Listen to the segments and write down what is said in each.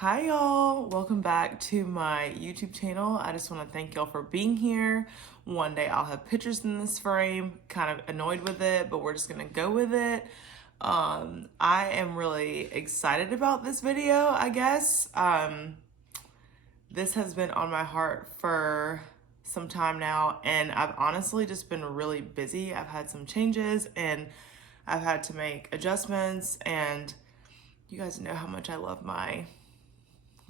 Hi y'all, welcome back to my YouTube channel. I just want to thank y'all for being here. One day I'll have pictures in this frame, kind of annoyed with it, but we're just gonna go with it. I am really excited about this video, I guess. This has been on my heart for some time now, and I've honestly just been really busy. I've had some changes and I've had to make adjustments, and you guys know how much I love my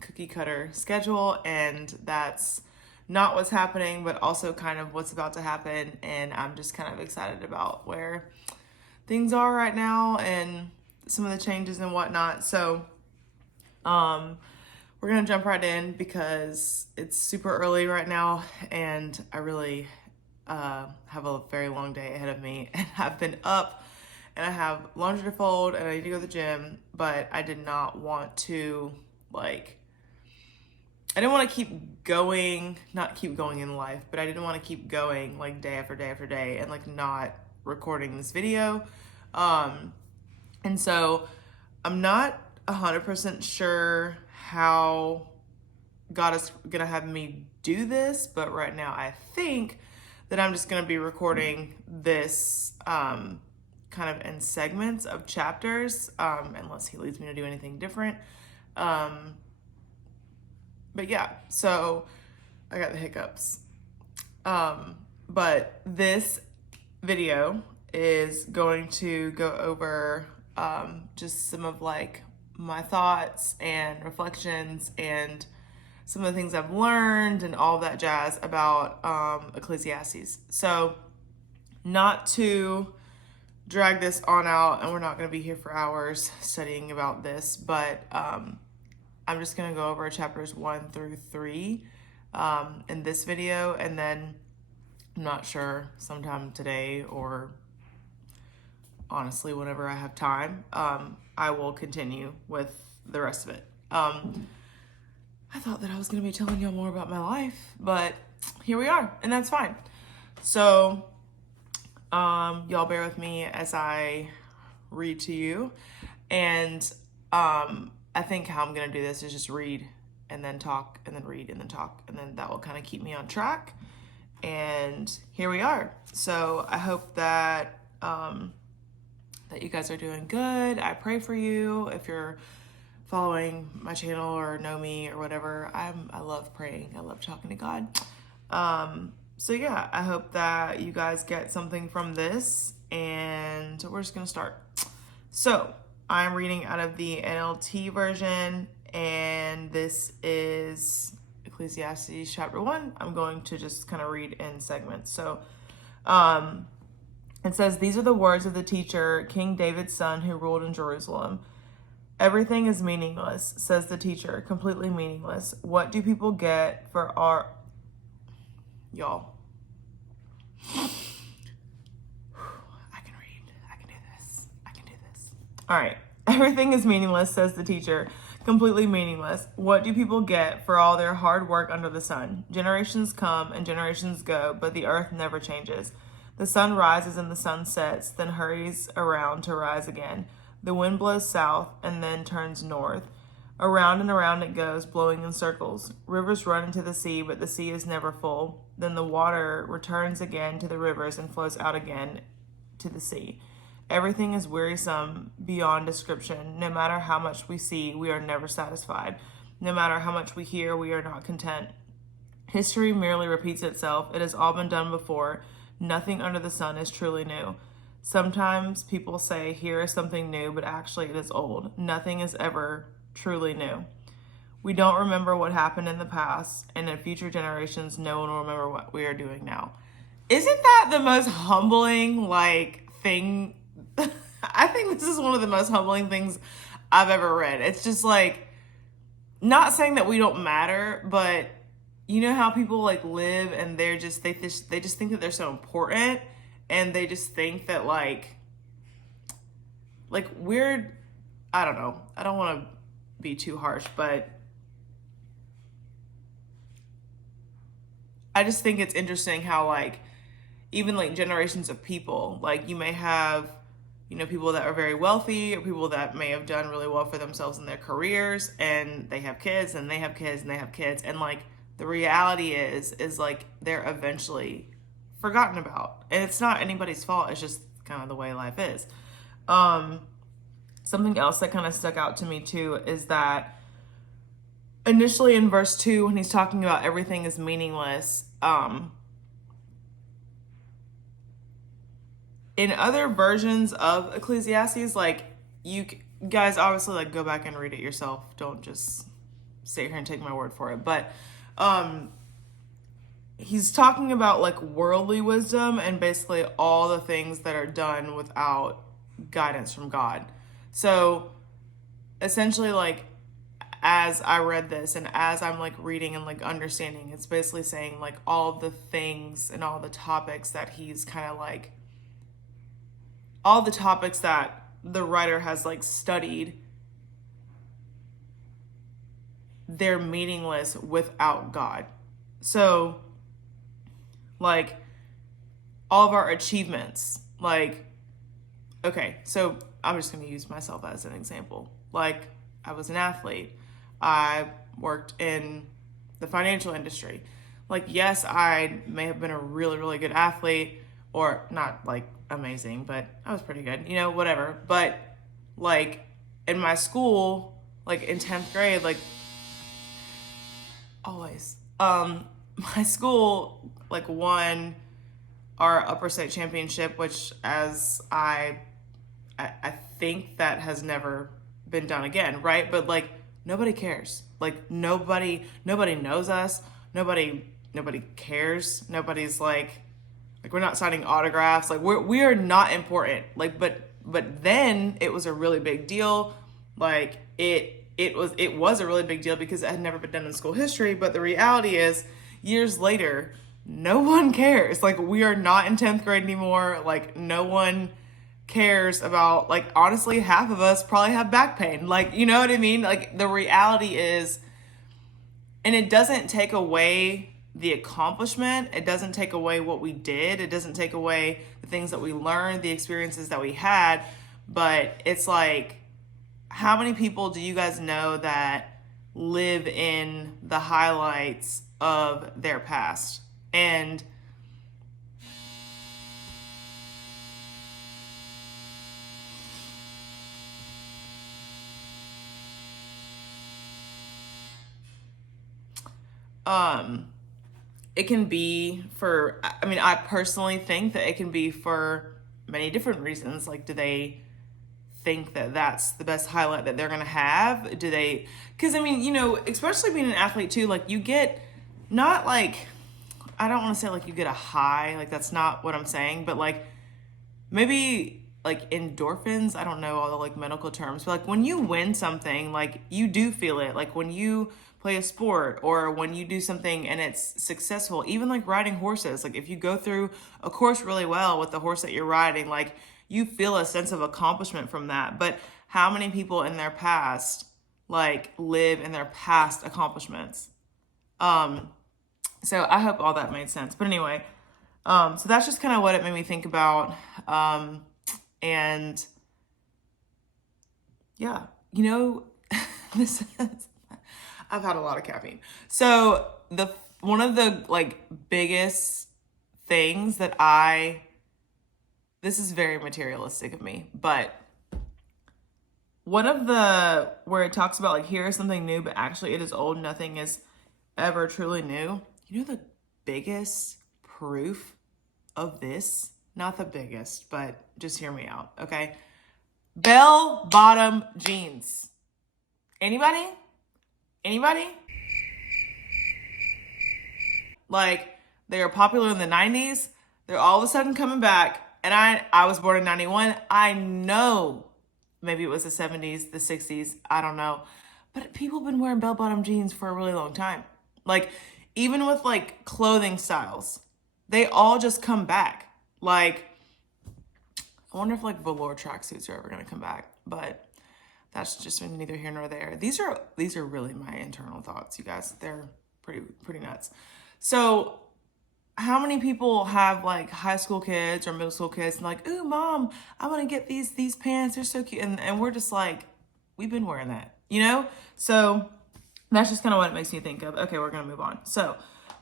cookie cutter schedule, and that's not what's happening, but also kind of what's about to happen. And I'm just kind of excited about where things are right now and some of the changes and whatnot. So we're gonna jump right in because it's super early right now, and I really have a very long day ahead of me, and I've been up and I have laundry to fold and I need to go to the gym, but I did not want to I didn't want to not keep going in life, but I didn't want to keep going like day after day after day and like not recording this video. And so I'm not 100% sure how God is gonna have me do this, but right now I think that I'm just gonna be recording this kind of in segments of chapters, unless he leads me to do anything different. But yeah, so I got the hiccups. But this video is going to go over just some of like my thoughts and reflections and some of the things I've learned and all that jazz about Ecclesiastes. So not to drag this on out, and we're not going to be here for hours studying about this, but I'm just going to go over chapters 1 through 3 in this video, and then I'm not sure, sometime today or honestly whenever I have time, I will continue with the rest of it. I thought that I was going to be telling y'all more about my life, but here we are, and that's fine. So y'all bear with me as I read to you, and I think how I'm gonna do this is just read and then talk and then read and then talk, and then that will kind of keep me on track. And here we are. So I hope that that you guys are doing good. I pray for you if you're following my channel or know me or whatever. I love praying. I love talking to God. So yeah, I hope that you guys get something from this, and we're just gonna start. So I'm reading out of the NLT version, and this is Ecclesiastes chapter 1. I'm going to just kind of read in segments. So it says, "These are the words of the teacher, King David's son, who ruled in Jerusalem. Everything is meaningless, says the teacher, completely meaningless. What do people get for our..." Y'all. All right. "Everything is meaningless, says the teacher, completely meaningless. What do people get for all their hard work under the sun? Generations come and generations go, but the earth never changes. The sun rises and the sun sets, then hurries around to rise again. The wind blows south and then turns north. Around and around it goes, blowing in circles. Rivers run into the sea, but the sea is never full. Then the water returns again to the rivers and flows out again to the sea. Everything is wearisome beyond description. No matter how much we see, we are never satisfied. No matter how much we hear, we are not content. History merely repeats itself. It has all been done before. Nothing under the sun is truly new. Sometimes people say, here is something new, but actually it is old. Nothing is ever truly new. We don't remember what happened in the past, and in future generations, no one will remember what we are doing now." Isn't that the most humbling thing? I think this is one of the most humbling things I've ever read. It's just not saying that we don't matter, but you know how people live and they just think that they're so important, and they just think that we're, I don't know. I don't want to be too harsh, but I just think it's interesting how even generations of people, you may have people that are very wealthy or people that may have done really well for themselves in their careers, and they have kids and they have kids and they have kids. And like the reality is like they're eventually forgotten about. And it's not anybody's fault. It's just kind of the way life is. Something else that kind of stuck out to me too is that initially in verse 2, when he's talking about everything is meaningless, in other versions of Ecclesiastes, like you guys obviously like go back and read it yourself. Don't just sit here and take my word for it. But he's talking about like worldly wisdom and basically all the things that are done without guidance from God. So essentially, like as I read this and as I'm like reading and like understanding, it's basically saying like all of the things and all the topics that he's kind of like, all the topics that the writer has like studied, they're meaningless without God. So like all of our achievements, like, okay, so I'm just going to use myself as an example. Like I was an athlete. I worked in the financial industry. Like, yes, I may have been a really, really good athlete, or not like amazing, but I was pretty good, whatever. But like in my school, like in 10th grade, like always, my school like won our upper state championship, which as I think that has never been done again, right? But like nobody cares. Like nobody knows us. Nobody cares. Nobody's like we're not signing autographs. Like we are not important. Like but then it was a really big deal. Like it was a really big deal because it had never been done in school history. But the reality is, years later, no one cares. Like we are not in 10th grade anymore. Like no one cares about, like honestly, half of us probably have back pain. Like, you know what I mean? Like the reality is, and it doesn't take away the accomplishment. It doesn't take away what we did. It doesn't take away the things that we learned, the experiences that we had. But it's like, how many people do you guys know that live in the highlights of their past? And it can be for, I mean, I personally think that it can be for many different reasons. Like, do they think that that's the best highlight that they're going to have? Do they, because I mean, especially being an athlete too, like you get not like, I don't want to say like you get a high, like that's not what I'm saying, but like maybe like endorphins, I don't know all the like medical terms, but like when you win something, like you do feel it. Like when you play a sport or when you do something and it's successful, even like riding horses, like if you go through a course really well with the horse that you're riding, like you feel a sense of accomplishment from that. But how many people in their past like live in their past accomplishments? So I hope all that made sense. But anyway, so that's just kind of what it made me think about. And yeah, this is, I've had a lot of caffeine. So one of the like biggest things that this is very materialistic of me, but one of where it talks about like, here is something new, but actually it is old. Nothing is ever truly new. The biggest proof of this, not the biggest, but just hear me out. Okay. Bell bottom jeans. Anybody? Like they were popular in the 90s. They're all of a sudden coming back. And I was born in 91. I know maybe it was the 70s, the 60s. I don't know. But people have been wearing bell-bottom jeans for a really long time. Like even with like clothing styles, they all just come back. Like I wonder if like velour tracksuits are ever going to come back. But that's just neither here nor there. These are really my internal thoughts, you guys. They're pretty nuts. So how many people have like high school kids or middle school kids and like, ooh, mom, I want to get these pants. They're so cute. And we're just like, we've been wearing that, you know? So that's just kind of what it makes me think of. Okay, we're going to move on. So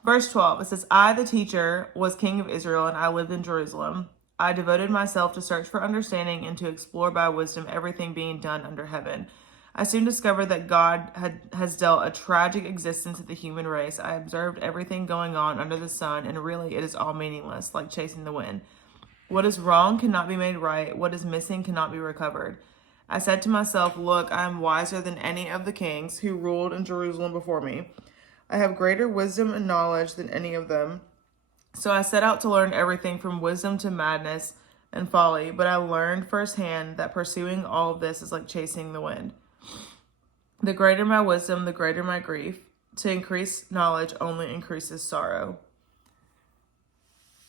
verse 12, it says, I, the teacher, was king of Israel, and I lived in Jerusalem. I devoted myself to search for understanding and to explore by wisdom everything being done under heaven. I soon discovered that God has dealt a tragic existence to the human race. I observed everything going on under the sun, and really it is all meaningless, like chasing the wind. What is wrong cannot be made right. What is missing cannot be recovered. I said to myself, look, I am wiser than any of the kings who ruled in Jerusalem before me. I have greater wisdom and knowledge than any of them. So I set out to learn everything from wisdom to madness and folly, but I learned firsthand that pursuing all of this is like chasing the wind. The greater my wisdom, the greater my grief. To increase knowledge only increases sorrow.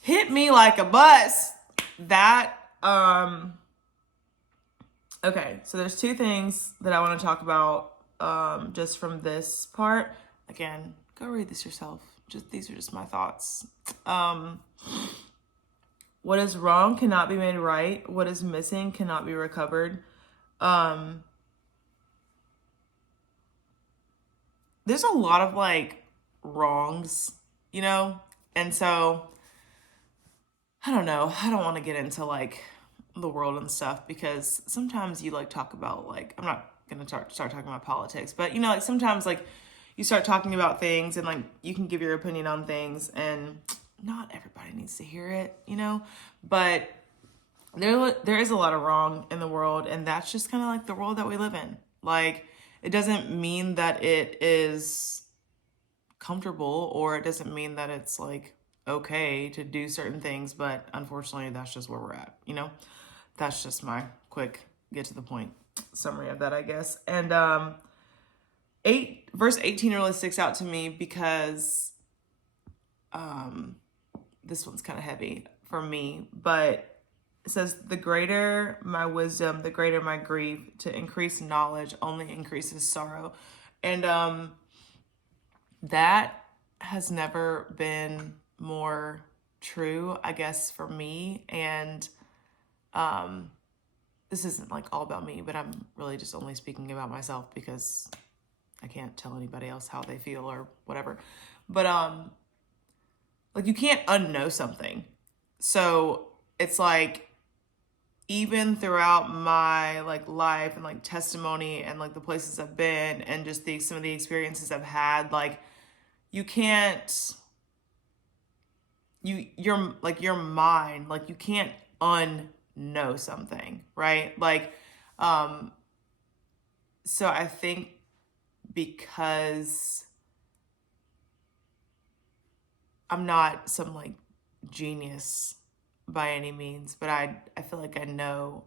Hit me like a bus. That, okay, so there's two things that I want to talk about just from this part. Again, go read this yourself. These are just my thoughts. What is wrong cannot be made right. What is missing cannot be recovered. There's a lot of like wrongs, you know? And so I don't know. I don't want to get into like the world and stuff because sometimes you like talk about like, I'm not going to start talking about politics, but you know, like sometimes like you start talking about things and like you can give your opinion on things and not everybody needs to hear it, you know, but there is a lot of wrong in the world, and that's just kind of like the world that we live in. Like, it doesn't mean that it is comfortable, or it doesn't mean that it's like okay to do certain things, but unfortunately that's just where we're at, you know. That's just my quick get to the point summary of that, I guess. And verse 18 really sticks out to me because this one's kind of heavy for me, but it says, the greater my wisdom, the greater my grief. To increase knowledge only increases sorrow. And that has never been more true, I guess, for me. And this isn't like all about me, but I'm really just only speaking about myself because I can't tell anybody else how they feel or whatever. But like, you can't unknow something. So it's like, even throughout my like life and like testimony and like the places I've been and just some of the experiences I've had, like, you can't, your mind, like, you can't unknow something, right? Like, so I think because I'm not some like genius by any means, but I feel like I know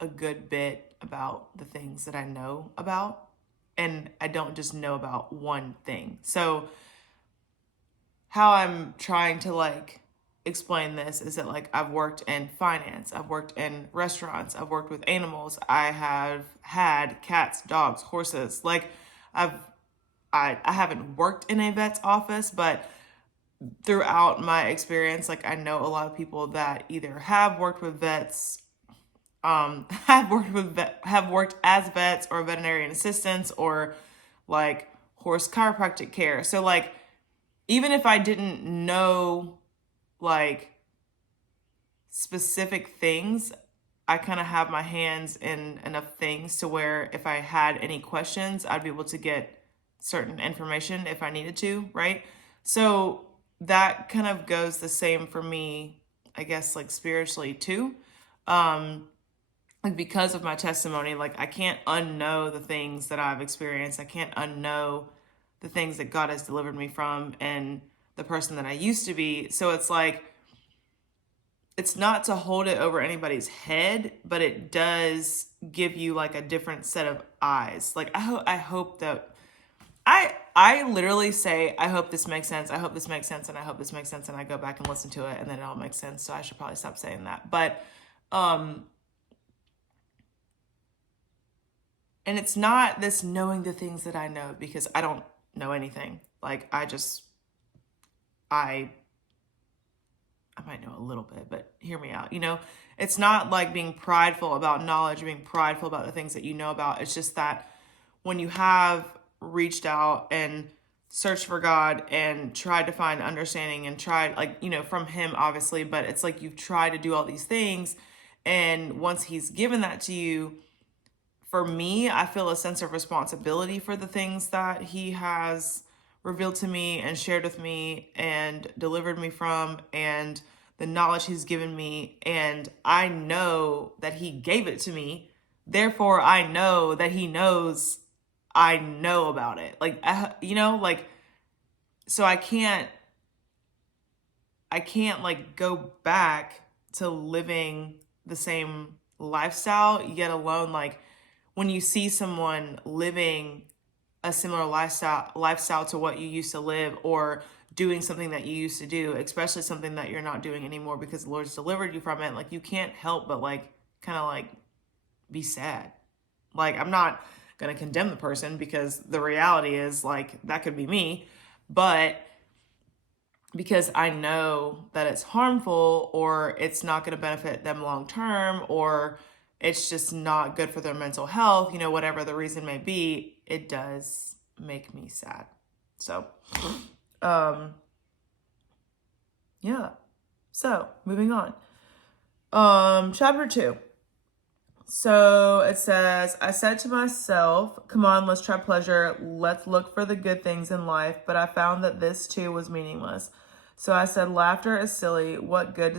a good bit about the things that I know about, and I don't just know about one thing. So how I'm trying to like explain this is that like I've worked in finance, I've worked in restaurants, I've worked with animals, I have had cats, dogs, horses. Like I haven't worked in a vet's office, but throughout my experience, like I know a lot of people that either have worked with vets, have worked as vets or veterinarian assistants, or like horse chiropractic care. So like, even if I didn't know like specific things, I kind of have my hands in enough things to where if I had any questions, I'd be able to get certain information if I needed to, right? So that kind of goes the same for me, I guess, like spiritually too. Like, because of my testimony, like I can't unknow the things that I've experienced. I can't unknow the things that God has delivered me from and the person that I used to be. So it's like, it's not to hold it over anybody's head, but it does give you like a different set of eyes. Like I hope that I literally say, I hope this makes sense. I hope this makes sense. And I hope this makes sense. And I go back and listen to it and then it all makes sense. So I should probably stop saying that. But, and it's not this knowing the things that I know, because I don't know anything. Like I I might know a little bit, but hear me out. It's not like being prideful about knowledge, being prideful about the things that you know about. It's just that when you have reached out and searched for God and tried to find understanding and tried, like, from Him, obviously, but it's like you've tried to do all these things. And once He's given that to you, for me, I feel a sense of responsibility for the things that He has revealed to me and shared with me and delivered me from, and the knowledge He's given me. And I know that He gave it to me. Therefore, I know that He knows I know about it. So I can't like go back to living the same lifestyle, yet alone, like, when you see someone living a similar lifestyle to what you used to live, or doing something that you used to do, especially something that you're not doing anymore because the Lord's delivered you from it, like, you can't help but like kind of like be sad. Like, I'm not going to condemn the person, because the reality is, like, that could be me, but because I know that it's harmful, or it's not going to benefit them long term, or it's just not good for their mental health, whatever the reason may be, it does make me sad. So, yeah. So, moving on. Chapter 2. So it says, I said to myself, come on, let's try pleasure. Let's look for the good things in life. But I found that this too was meaningless. So I said, laughter is silly. What good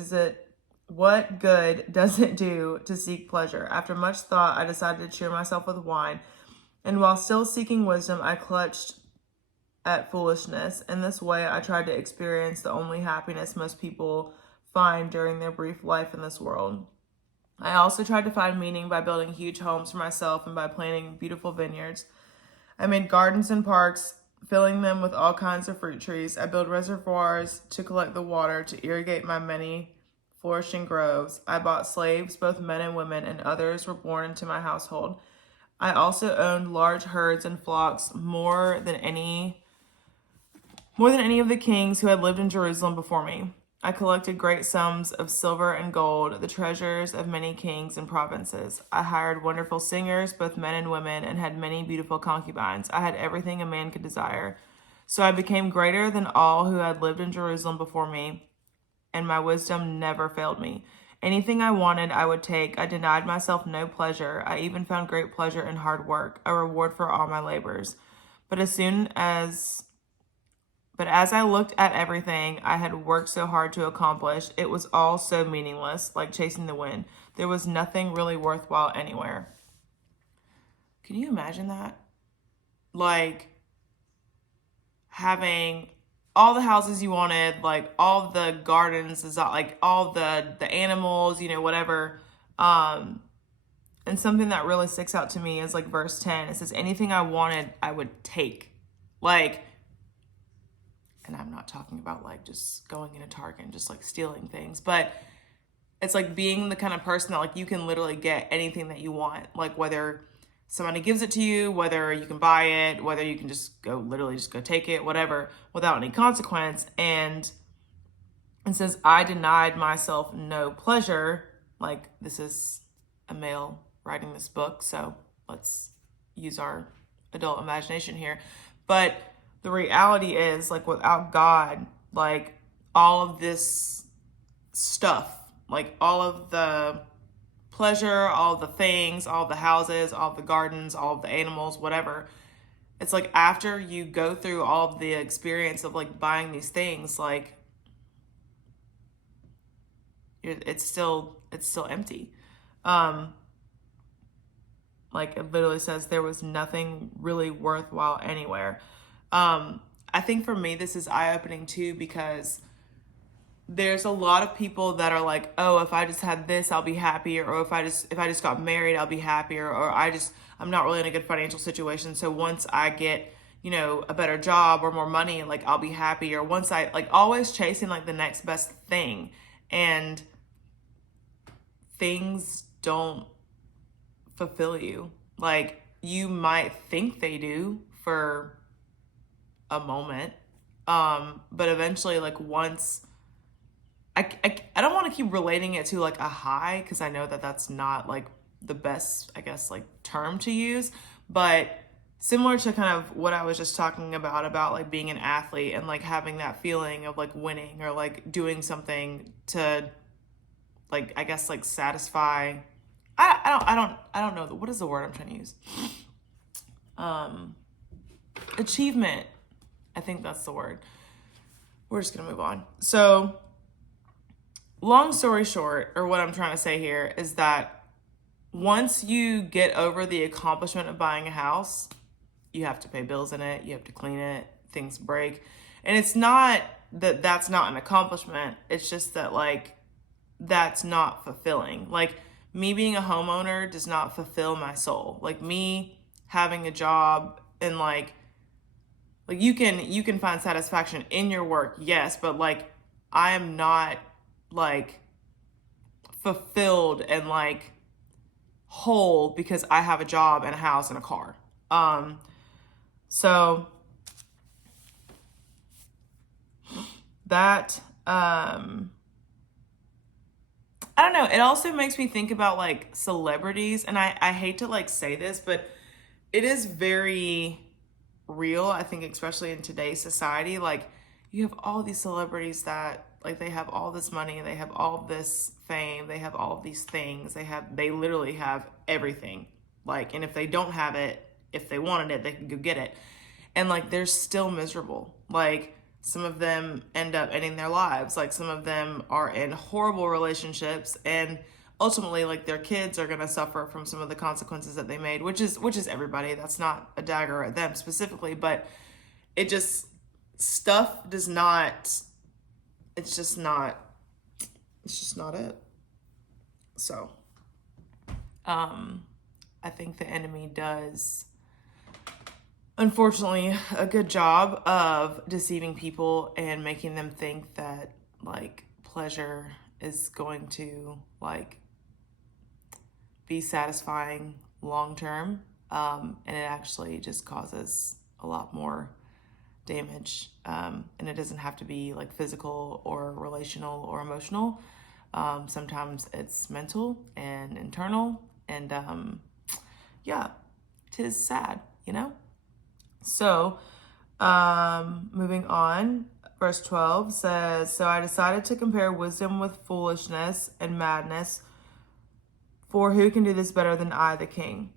does it do to seek pleasure? After much thought, I decided to cheer myself with wine. And while still seeking wisdom, I clutched at foolishness. In this way, I tried to experience the only happiness most people find during their brief life in this world. I also tried to find meaning by building huge homes for myself and by planting beautiful vineyards. I made gardens and parks, filling them with all kinds of fruit trees. I built reservoirs to collect the water to irrigate my many flourishing groves. I bought slaves, both men and women, and others were born into my household. I also owned large herds and flocks, more than any of the kings who had lived in Jerusalem before me. I collected great sums of silver and gold, the treasures of many kings and provinces. I hired wonderful singers, both men and women, and had many beautiful concubines. I had everything a man could desire. So I became greater than all who had lived in Jerusalem before me, and my wisdom never failed me. Anything I wanted, I would take. I denied myself no pleasure. I even found great pleasure in hard work, a reward for all my labors. But as I looked at everything I had worked so hard to accomplish, it was all so meaningless, like chasing the wind. There was nothing really worthwhile anywhere. Can you imagine that? Like, having all the houses you wanted, like all the gardens, like all the animals, whatever. And something that really sticks out to me is like verse 10. It says, anything I wanted, I would take. Like, and I'm not talking about like just going into Target and just like stealing things, but it's like being the kind of person that like you can literally get anything that you want, like whether somebody gives it to you, whether you can buy it, whether you can just go take it, whatever, without any consequence. And it says, I denied myself no pleasure. Like, this is a male writing this book, so let's use our adult imagination here. But the reality is, like, without God, like, all of this stuff, like all of the pleasure, all of the things, all of the houses, all of the gardens, all of the animals, whatever, it's like after you go through all of the experience of like buying these things, like it's still empty. Like it literally says there was nothing really worthwhile anywhere. I think for me, this is eye-opening too, because there's a lot of people that are like, oh, if I just had this, I'll be happier. Or if I just got married, I'll be happier. Or I'm not really in a good financial situation. So once I get, a better job or more money, like I'll be happier. Once I like always chasing like the next best thing, and things don't fulfill you. Like you might think they do for a moment. But eventually, like once I don't want to keep relating it to like a high, because I know that that's not like the best, I guess, like term to use, but similar to kind of what I was just talking about like being an athlete and like having that feeling of like winning or like doing something to like, I guess, like satisfy. I don't know. What is the word I'm trying to use? Achievement. I think that's the word. We're just going to move on. So, long story short, or what I'm trying to say here is that once you get over the accomplishment of buying a house, you have to pay bills in it, you have to clean it, things break. And it's not that that's not an accomplishment. It's just that like that's not fulfilling. Like me being a homeowner does not fulfill my soul. Like me having a job and like you can find satisfaction in your work, yes, but like I am not like fulfilled and like whole because I have a job and a house and a car. So that I don't know. It also makes me think about like celebrities, and I hate to like say this, but it is very real, I think, especially in today's society. Like you have all these celebrities that like they have all this money, they have all this fame, they have all of these things, they literally have everything. Like, and if they don't have it, if they wanted it, they can go get it. And like they're still miserable. Like some of them end up ending their lives. Like some of them are in horrible relationships, and ultimately like their kids are going to suffer from some of the consequences that they made, which is everybody. That's not a dagger at them specifically, but it just stuff does not it's just not it. So I think the enemy does, unfortunately, a good job of deceiving people and making them think that like pleasure is going to like be satisfying long term, and it actually just causes a lot more damage, and it doesn't have to be like physical or relational or emotional. Sometimes it's mental and internal, and yeah, 'tis sad, you know. So, moving on, verse 12 says, "So I decided to compare wisdom with foolishness and madness, for who can do this better than I, the king?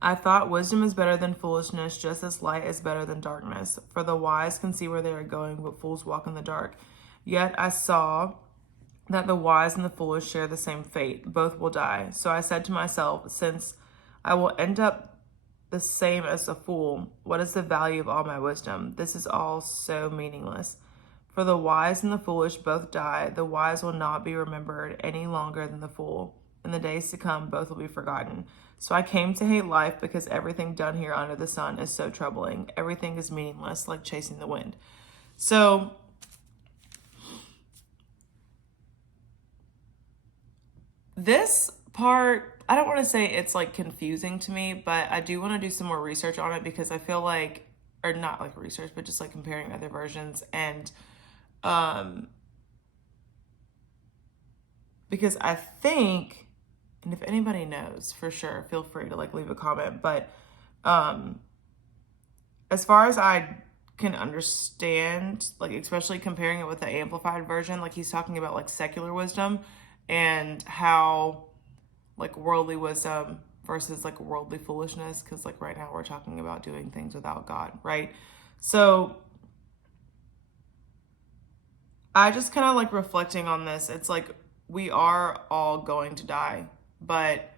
I thought wisdom is better than foolishness, just as light is better than darkness. For the wise can see where they are going, but fools walk in the dark. Yet I saw that the wise and the foolish share the same fate. Both will die. So I said to myself, since I will end up the same as a fool, what is the value of all my wisdom? This is all so meaningless. For the wise and the foolish both die. The wise will not be remembered any longer than the fool. In the days to come, both will be forgotten. So I came to hate life because everything done here under the sun is so troubling. Everything is meaningless, like chasing the wind." So this part, I don't want to say it's like confusing to me, but I do want to do some more research on it, because I feel like, or not like research, but just like comparing other versions, and because I think, and if anybody knows for sure, feel free to like leave a comment, but as far as I can understand, like especially comparing it with the amplified version, like he's talking about like secular wisdom and how like worldly wisdom versus like worldly foolishness, because like right now we're talking about doing things without God, right? So I just kind of like reflecting on this. It's like we are all going to die, but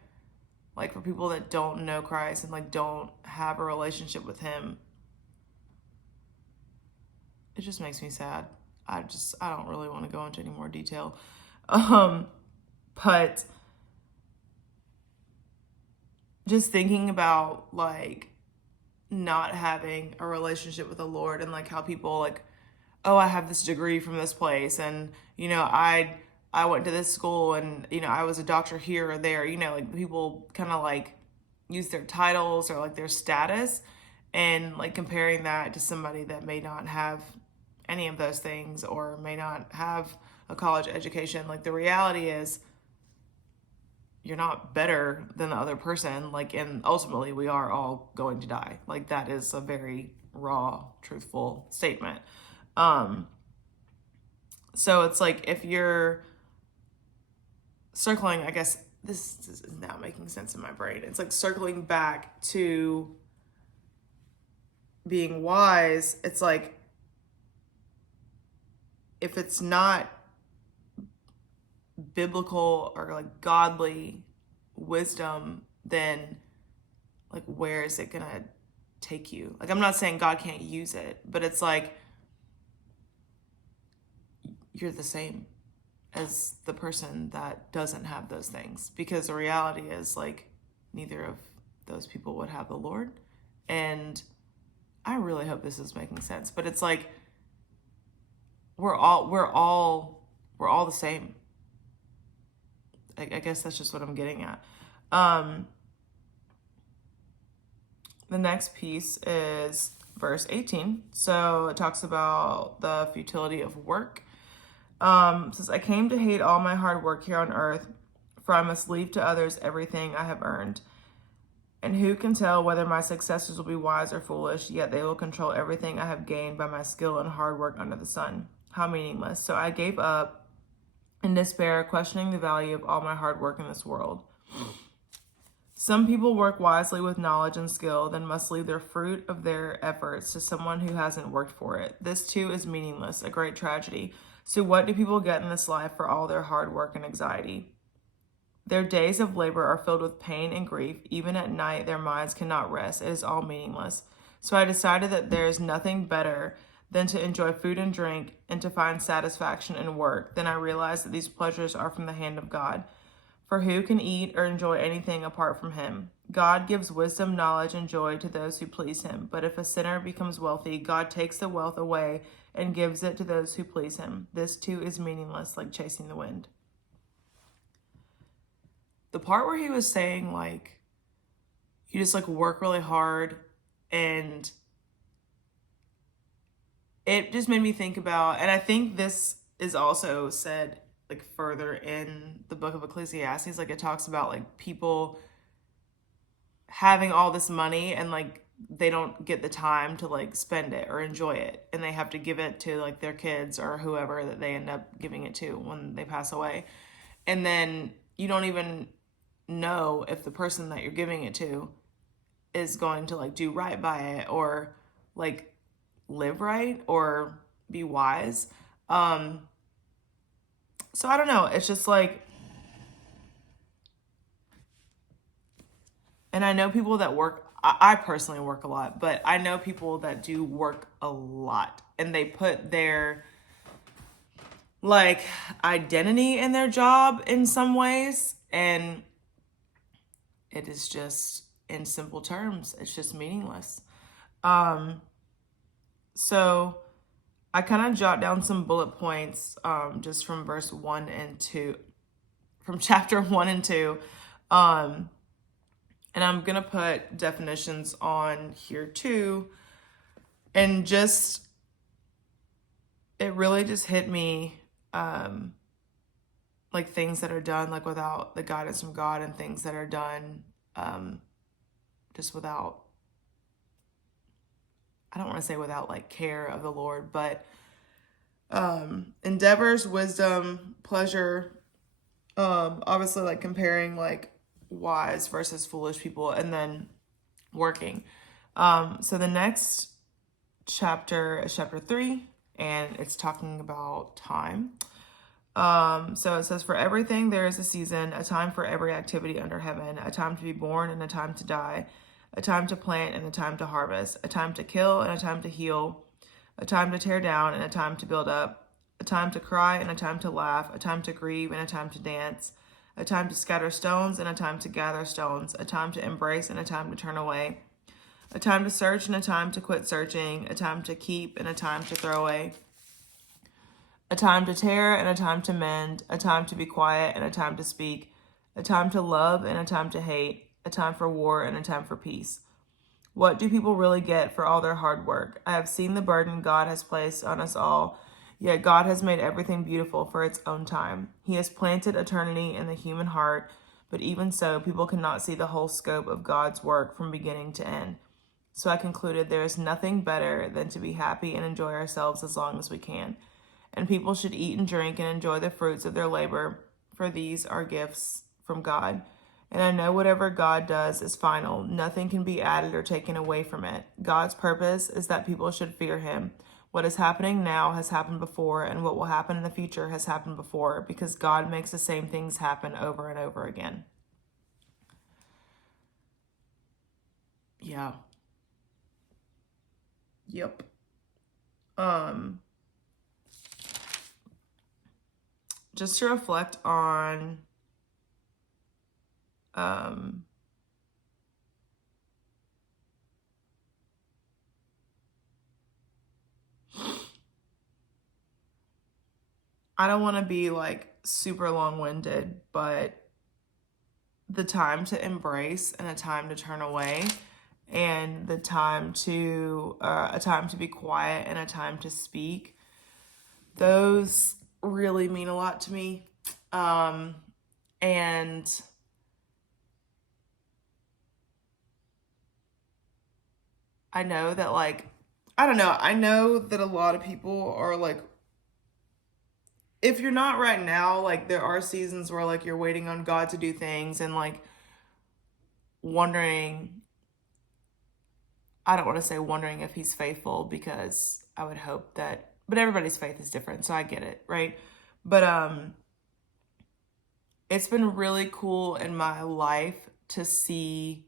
like for people that don't know Christ and like don't have a relationship with him, it just makes me sad. I don't really want to go into any more detail. But just thinking about like not having a relationship with the Lord, and like how people like, oh, I have this degree from this place, and you know, I went to this school, and you know, I was a doctor here or there, you know, like people kind of like use their titles or like their status, and like comparing that to somebody that may not have any of those things, or may not have a college education. Like, the reality is you're not better than the other person. Like, and ultimately we are all going to die. Like, that is a very raw, truthful statement. So it's like, if you're circling, I guess this is now making sense in my brain. It's like circling back to being wise. It's like, if it's not biblical or like godly wisdom, then like, where is it gonna take you? Like, I'm not saying God can't use it, but it's like, you're the same as the person that doesn't have those things, because the reality is, like, neither of those people would have the Lord. And I really hope this is making sense, but it's like, we're all the same. I guess that's just what I'm getting at. The next piece is verse 18. So it talks about the futility of work. It says, I came to hate all my hard work here on earth, for I must leave to others everything I have earned. And who can tell whether my successors will be wise or foolish, yet they will control everything I have gained by my skill and hard work under the sun. How meaningless. So I gave up in despair, questioning the value of all my hard work in this world. Some people work wisely with knowledge and skill, then must leave their fruit of their efforts to someone who hasn't worked for it. This too is meaningless, a great tragedy. So what do people get in this life for all their hard work and anxiety? Their days of labor are filled with pain and grief. Even at night, their minds cannot rest. It is all meaningless. So I decided that there is nothing better than to enjoy food and drink and to find satisfaction in work. Then I realized that these pleasures are from the hand of God. For who can eat or enjoy anything apart from him? God gives wisdom, knowledge, and joy to those who please him. But if a sinner becomes wealthy, God takes the wealth away and gives it to those who please him. This too is meaningless, like chasing the wind. The part where he was saying, like, you just like work really hard, and it just made me think about, and I think this is also said like further in the book of Ecclesiastes, like it talks about like people having all this money and like they don't get the time to like spend it or enjoy it, and they have to give it to like their kids or whoever that they end up giving it to when they pass away. And then you don't even know if the person that you're giving it to is going to like do right by it or like live right or be wise. So I don't know. It's just like, and I know people that work, I personally work a lot, but I know people that do work a lot, and they put their like identity in their job in some ways, and it is just, in simple terms, it's just meaningless. So I kind of jot down some bullet points just from verse 1 and 2, from chapter 1 and 2. And I'm going to put definitions on here too. And just, it really just hit me like things that are done like without the guidance from God, and things that are done just without, I don't want to say without like care of the Lord, but endeavors, wisdom, pleasure, obviously like comparing like wise versus foolish people, and then working. So the next chapter is chapter 3, and it's talking about time. So it says, for everything there is a season, a time for every activity under heaven, a time to be born and a time to die, a time to plant and a time to harvest, a time to kill and a time to heal, a time to tear down and a time to build up, a time to cry and a time to laugh, a time to grieve and a time to dance, a time to scatter stones and a time to gather stones, a time to embrace and a time to turn away, a time to search and a time to quit searching, a time to keep and a time to throw away, a time to tear and a time to mend, a time to be quiet and a time to speak, a time to love and a time to hate, a time for war and a time for peace. What do people really get for all their hard work? I have seen the burden God has placed on us all. Yet God has made everything beautiful for its own time. He has planted eternity in the human heart, but even so, people cannot see the whole scope of God's work from beginning to end. So I concluded there is nothing better than to be happy and enjoy ourselves as long as we can. And people should eat and drink and enjoy the fruits of their labor, for these are gifts from God. And I know whatever God does is final. Nothing can be added or taken away from it. God's purpose is that people should fear him. What is happening now has happened before, and what will happen in the future has happened before, because God makes the same things happen over and over again. Yeah. Yep. Just to reflect on I don't want to be like super long-winded, but the time to embrace and a time to turn away, and the time to a time to be quiet and a time to speak, those really mean a lot to me. And I know that, like, I don't know, I know that a lot of people are like, if you're not right now, like, there are seasons where like you're waiting on God to do things and like wondering, I don't want to say wondering if he's faithful, because I would hope that, but everybody's faith is different, so I get it, right? But it's been really cool in my life to see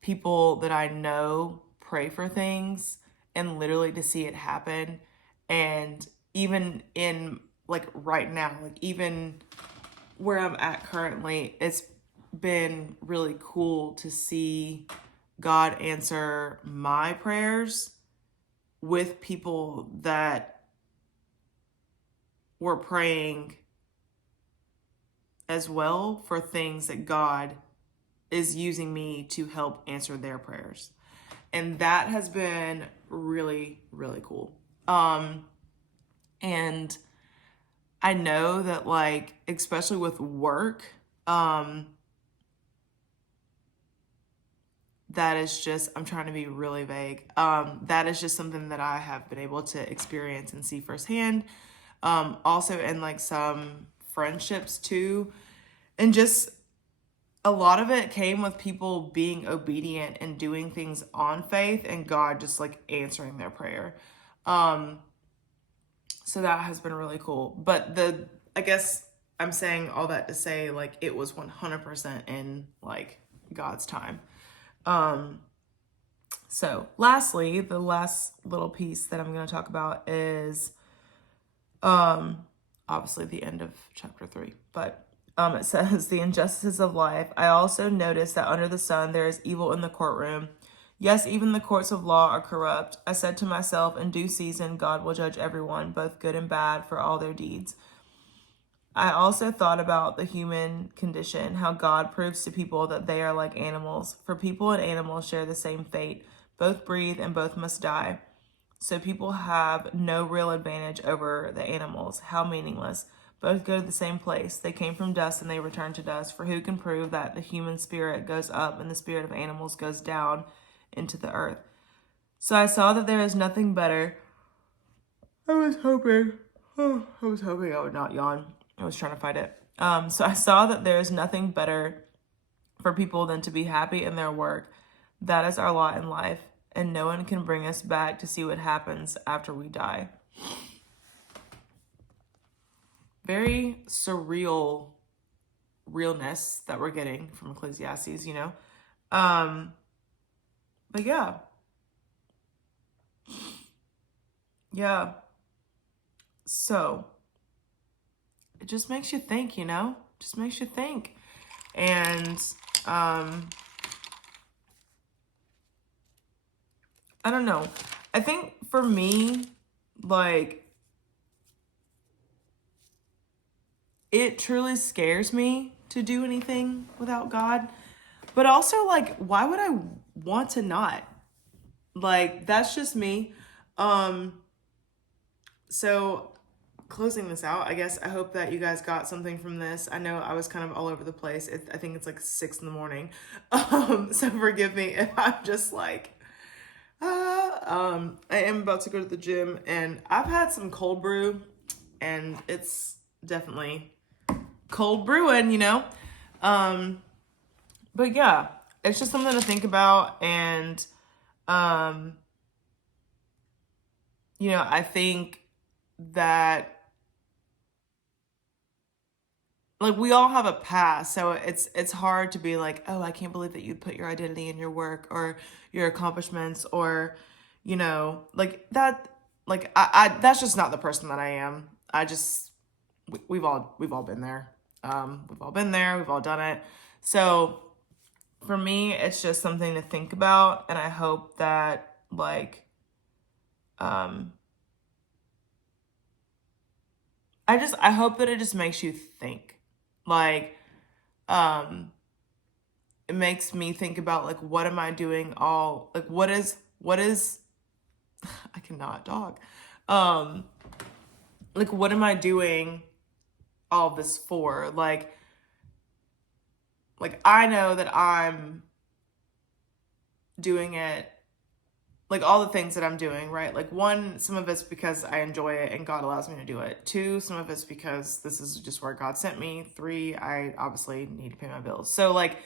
people that I know pray for things and literally to see it happen. And even in like right now, like even where I'm at currently, it's been really cool to see God answer my prayers with people that were praying as well for things that God is using me to help answer their prayers. And that has been really, really cool. And I know that, like, especially with work, that is just, I'm trying to be really vague. That is just something that I have been able to experience and see firsthand. Also in like some friendships too. And just a lot of it came with people being obedient and doing things on faith and God just like answering their prayer. So that has been really cool. But I guess I'm saying all that to say, like, it was 100% in like God's time. So lastly, the last little piece that I'm going to talk about is obviously the end of chapter 3, but it says, the injustices of life. I also noticed that under the sun there is evil in the courtroom. Yes, even the courts of law are corrupt. I said to myself, in due season, God will judge everyone, both good and bad, for all their deeds. I also thought about the human condition, how God proves to people that they are like animals. For people and animals share the same fate. Both breathe and both must die. So people have no real advantage over the animals. How meaningless. Both go to the same place. They came from dust and they return to dust. For who can prove that the human spirit goes up and the spirit of animals goes down into the earth? So I saw that there is nothing better. I was hoping I would not yawn. I was trying to fight it. So I saw that there is nothing better for people than to be happy in their work. That is our lot in life, and no one can bring us back to see what happens after we die. Very surreal realness that we're getting from Ecclesiastes, you know? But yeah. Yeah. So it just makes you think, you know? Just makes you think. And I don't know. I think for me, like, it truly scares me to do anything without God. But also, like, why would I want to not? Like, that's just me. So closing this out, I guess I hope that you guys got something from this. I know I was kind of all over the place. I think it's like 6 in the morning. So forgive me if I'm just like, I am about to go to the gym, and I've had some cold brew, and it's definitely cold brewing, you know? But yeah, it's just something to think about. And, you know, I think that like we all have a past, so it's hard to be like, oh, I can't believe that you put your identity in your work or your accomplishments, or you know, like that. Like I that's just not the person that I am. I just we've all been there. We've all been there. We've all done it. So for me, it's just something to think about, and I hope that like um I hope that it just makes you think. Like it makes me think about like what am I doing all like what is I cannot talk. Um like what am I doing all this for? Like I know that I'm doing it, like all the things that I'm doing, right? Like one, some of it's because I enjoy it and God allows me to do it. Two, some of it's because this is just where God sent me. Three, I obviously need to pay my bills. So like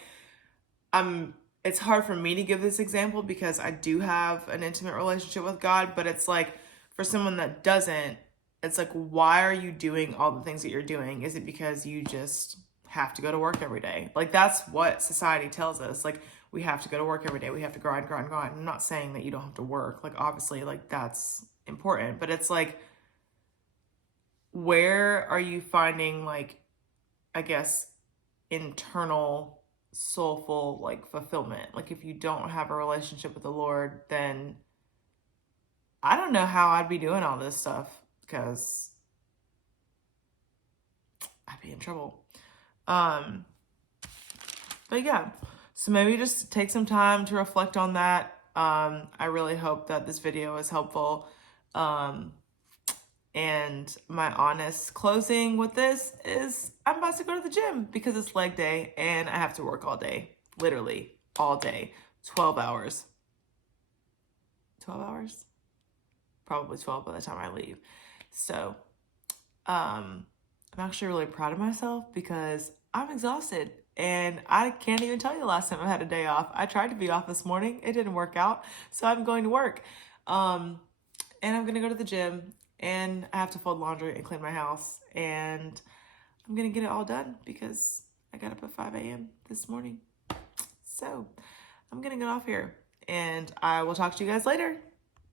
it's hard for me to give this example because I do have an intimate relationship with God, but it's like for someone that doesn't, it's like, why are you doing all the things that you're doing? Is it because you just have to go to work every day? Like that's what society tells us. Like we have to go to work every day. We have to grind, grind, grind. I'm not saying that you don't have to work. Like obviously like that's important, but it's like, where are you finding like, I guess, internal soulful like fulfillment? Like if you don't have a relationship with the Lord, then I don't know how I'd be doing all this stuff, because I'd be in trouble. But yeah, so maybe just take some time to reflect on that. I really hope that this video is helpful. And my honest closing with this is I'm about to go to the gym because it's leg day and I have to work all day, literally all day, 12 hours. 12 hours? Probably 12 by the time I leave. So, I'm actually really proud of myself because I'm exhausted and I can't even tell you the last time I had a day off. I tried to be off this morning. It didn't work out. So I'm going to work. And I'm going to go to the gym, and I have to fold laundry and clean my house, and I'm going to get it all done because I got up at 5 a.m. this morning. So I'm going to get off here, and I will talk to you guys later.